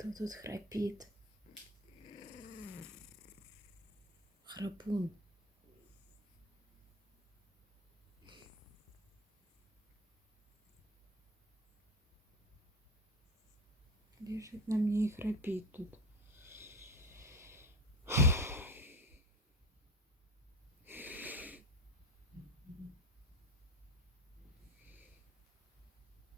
Кто тут храпит? Храпун. Лежит на мне и храпит тут.